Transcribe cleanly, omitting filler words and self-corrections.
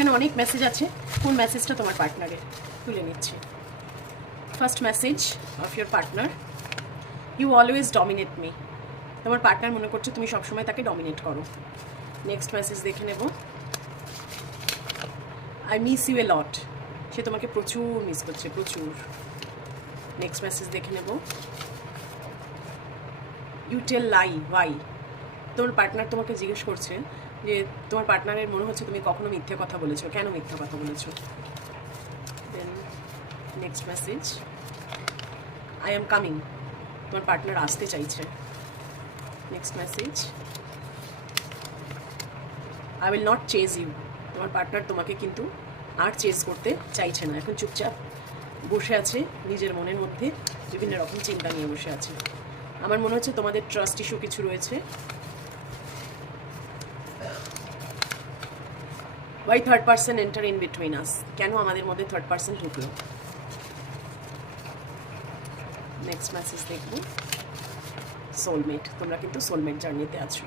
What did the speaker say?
এখানে অনেক মেসেজ আছে, কোন মেসেজটা তোমার পার্টনারের তুলে নিচ্ছে। First message of your partner, you always dominate me. তোমার পার্টনার মনে করছে তুমি সবসময় তাকে ডমিনেট করো। নেক্সট মেসেজ দেখে নেব, আই মিস ইউ এ লট। সে তোমাকে প্রচুর মিস করছে, প্রচুর। নেক্সট মেসেজ দেখে নেব, ইউ টেল লাই ওয়াই। তোমার পার্টনার তোমাকে জিজ্ঞেস করছে যে তোমার পার্টনারের মনে হচ্ছে তুমি কখনো মিথ্যে কথা বলেছো, কেন মিথ্যে কথা বলেছো। Then next message, I am coming. তোমার পার্টনার আসতে চাইছে। Next message, I will not chase you. তোমার পার্টনার তোমাকে কিন্তু আর চেজ করতে চাইছে না, এখন চুপচাপ বসে আছে নিজের মনের মধ্যে, বিভিন্ন রকম চিন্তা নিয়ে বসে আছে। আমার মনে হচ্ছে তোমাদের ট্রাস্ট ইস্যু কিছু রয়েছে। Why third person enter in between us. কেন আমাদের মধ্যে থার্ড পার্সন ঢুকলো। নেক্সট মেসেজ দেখব, সোলমেট। তোমরা কিন্তু সোলমেট জার্নিতে আছো।